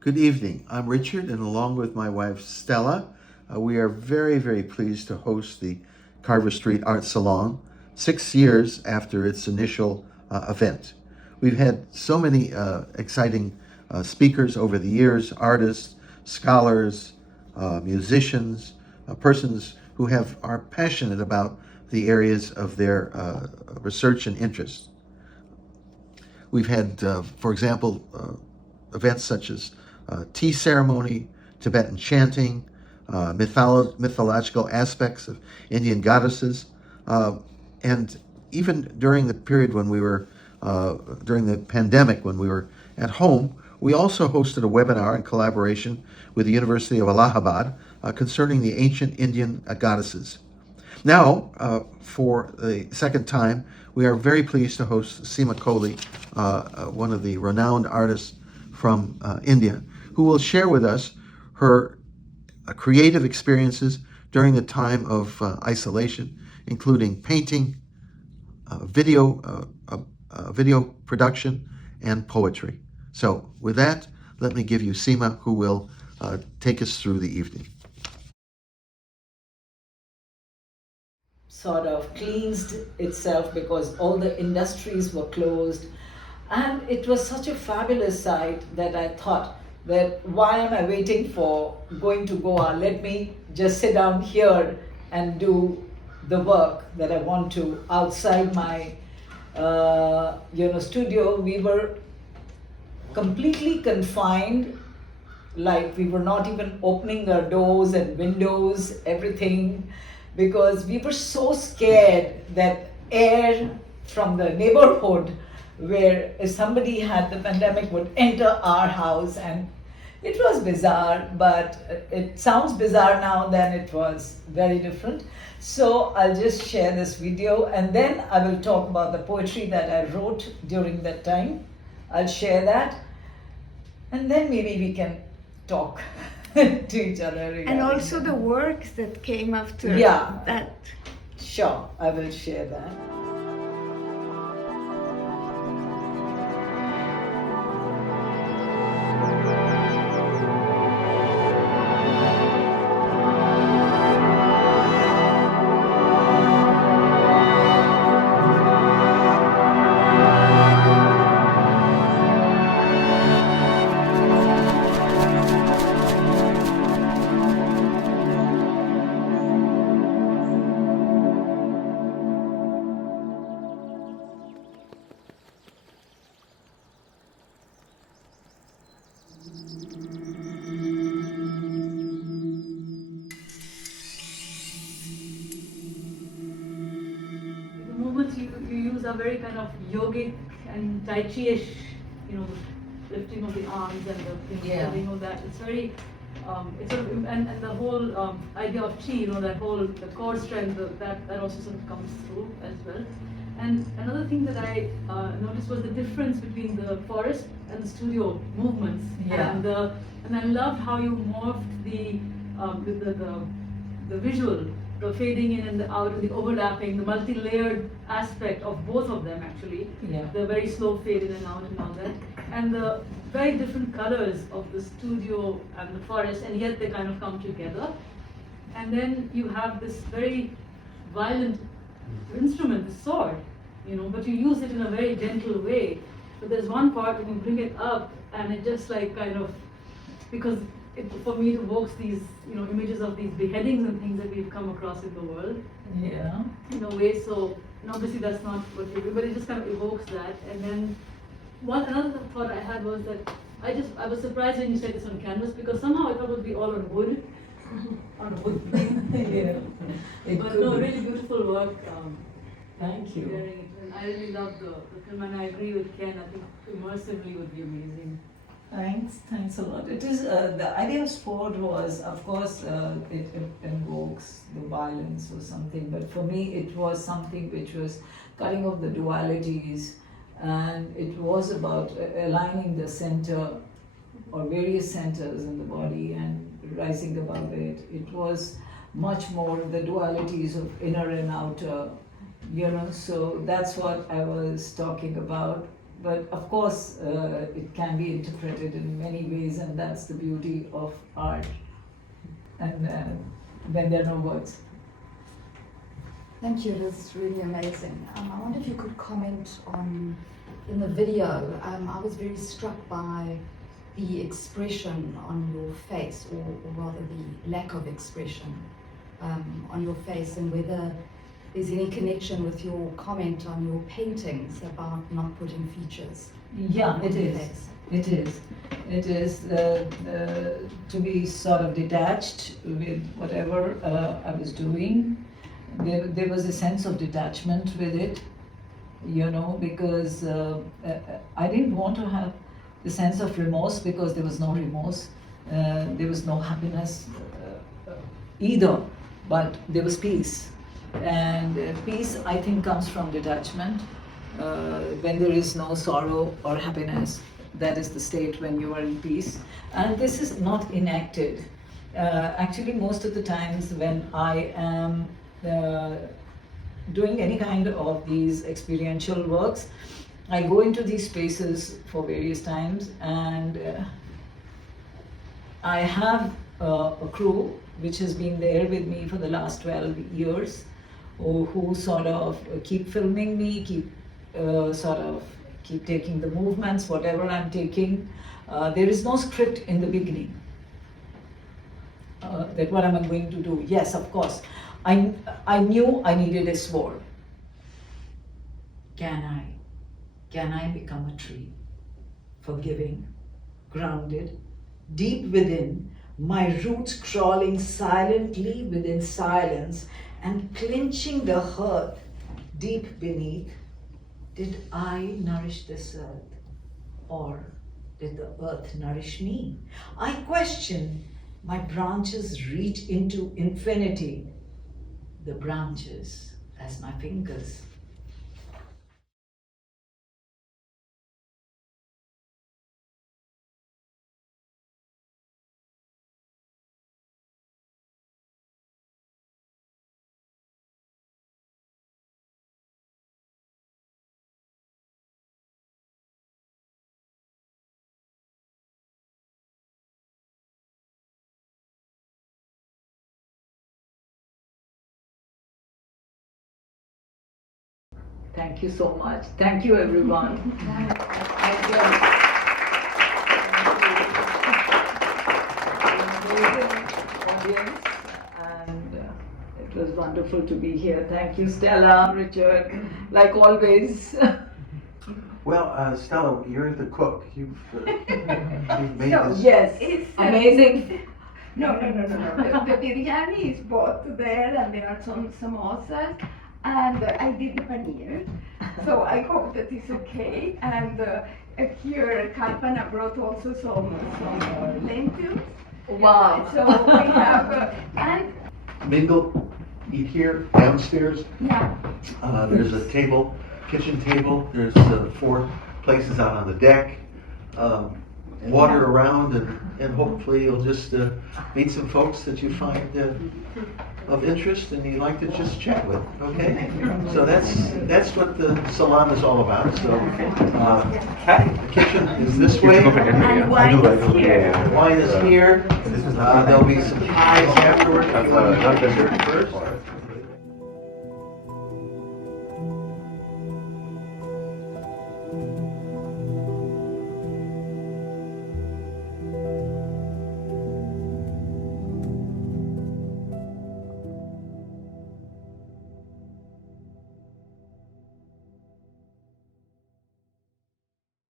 Good evening. I'm Richard, and along with my wife Stella, we are very, very pleased to host the Carver Street Art Salon 6 years after its initial event. We've had so many exciting speakers over the years, artists, scholars, musicians, persons who are passionate about the areas of their research and interest. We've had, for example, events such as tea ceremony, Tibetan chanting, mythological aspects of Indian goddesses, and even during the period when we were, during the pandemic, when we were at home, we also hosted a webinar in collaboration with the University of Allahabad concerning the ancient Indian goddesses. Now, for the second time, we are very pleased to host Seema Kohli, one of the renowned artists from India, who will share with us her creative experiences during the time of isolation, including painting, video production, and poetry. So with that, let me give you Seema, who will take us through the evening. Sort of cleansed itself because all the industries were closed, and it was such a fabulous sight that I thought that why am I waiting for going to Goa? Let me just sit down here and do the work that I want to outside my studio. We were completely confined, like we were not even opening our doors and windows, everything, because we were so scared that air from the neighborhood where if somebody had the pandemic would enter our house. And it was bizarre, but it sounds bizarre now, then it was very different. So I'll just share this video and then I will talk about the poetry that I wrote during that time. I'll share that and then maybe we can talk to each other. And also the works that came after that. Sure, I will share that. Are very kind of yogic and Tai Chi-ish, lifting of the arms and that it's very, it's sort of, and the whole idea of Chi, that whole the core strength that also sort of comes through as well. And another thing that I noticed was the difference between the forest and the studio movements. And I loved how you morphed the visual, the fading in and the out, and the overlapping, the multi-layered aspect of both of them actually. The very slow fade in and out and all that. And the very different colors of the studio and the forest, and yet they kind of come together. And then you have this very violent instrument, the sword, but you use it in a very gentle way. But there's one part when you bring it up and it just like kind of, because for me it evokes these images of these beheadings and things that we've come across in the world. In a way, so and obviously that's not what you do, but it just kind of evokes that. And then another thought I had was that I was surprised when you said this on canvas, because somehow I thought it would be all on wood. On wood. But no, really beautiful work. Thank you. And I really love the film, and I agree with Ken. I think immersively would be amazing. Thanks a lot. It is the idea of sport was, of course, it invokes the violence or something, but for me it was something which was cutting off the dualities, and it was about aligning the center or various centers in the body and rising above it. It was much more the dualities of inner and outer, so that's what I was talking about. but of course it can be interpreted in many ways, and that's the beauty of art. And when there are no words. Thank you, it was really amazing. I wonder if you could comment on, in the video, I was very struck by the expression on your face, or rather the lack of expression on your face, and whether there's any connection with your comment on your paintings about not putting features. Yeah, on it the is. face. It is. It is to be sort of detached with whatever I was doing. There was a sense of detachment with it, you know, because I didn't want to have the sense of remorse, because there was no remorse. There was no happiness either, but there was peace. And peace, I think, comes from detachment. When there is no sorrow or happiness, that is the state when you are in peace. And this is not enacted. Actually, most of the times when I am doing any kind of these experiential works, I go into these spaces for various times, and I have a crew which has been there with me for the last 12 years, who sort of keep filming me, keep taking the movements, whatever I'm taking. There is no script in the beginning that what am I going to do. Yes, of course, I knew I needed a sword. Can I become a tree, forgiving, grounded, deep within, my roots crawling silently within silence and clenching the earth deep beneath? Did I nourish this earth, or did the earth nourish me? I question. My branches reach into infinity, the branches as my fingers. Thank you so much. Thank you, everyone. Thank you. Amazing audience, and it was wonderful to be here. Thank you, Stella, Richard, like always. Well, Stella, you're the cook. You've made this. Yes, It's amazing. No. The biryani is both there, and there are some samosas, and I did the paneer. So I hope that is okay. And here, Kalpana brought also some lentils. Wow. So we have and Mingle, eat here, downstairs. yeah. There's a table, kitchen table. There's 4 places out on the deck. Water around, and hopefully you'll just meet some folks that you find of interest and you like to just chat with. Okay, so that's what the salon is all about. So the kitchen is this way. And wine is here. Wine is here. There'll be some pies afterwards. If you want to have dessert first.